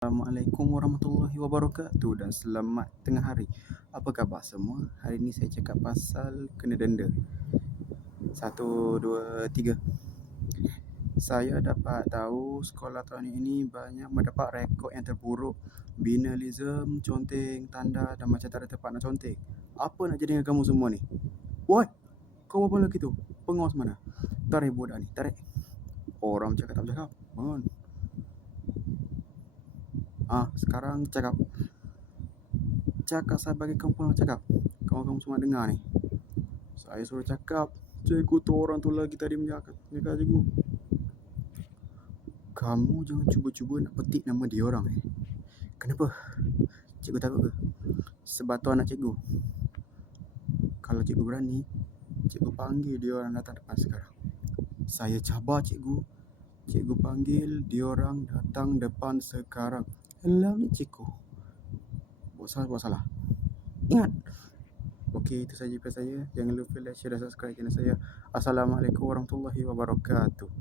Assalamualaikum warahmatullahi wabarakatuh dan selamat tengah hari. Apa khabar semua? Hari ni saya cakap pasal kena denda. 1, 2, 3. Saya dapat tahu sekolah tahun ini banyak mendapat rekod yang terburuk. Binalism, conteng, tanda dan macam tak ada tempat nak conteng. Apa nak jadi dengan kamu semua ni? Woi, kau apa lagi tu? Pengawas mana? Tarik budak ni, tarik. Orang cakap tak bercakap. Sekarang cakap. Cakap saya bagi kamu pulang cakap. Kamu semua dengar ni. Saya suruh cakap. Cikgu tu orang tu lagi tadi menjaga cikgu. Kamu jangan cuba-cuba nak petik nama dia orang Kenapa? Cikgu takut ke? Sebab tu anak cikgu. Kalau cikgu berani, cikgu panggil dia orang datang depan sekarang. Saya cabar cikgu. Cikgu panggil dia orang datang depan sekarang. Hello ni cikgu. Buat salah. Ingat. Okey, itu saja daripada saya. Jangan lupa like, share dan subscribe channel saya. Assalamualaikum warahmatullahi wabarakatuh.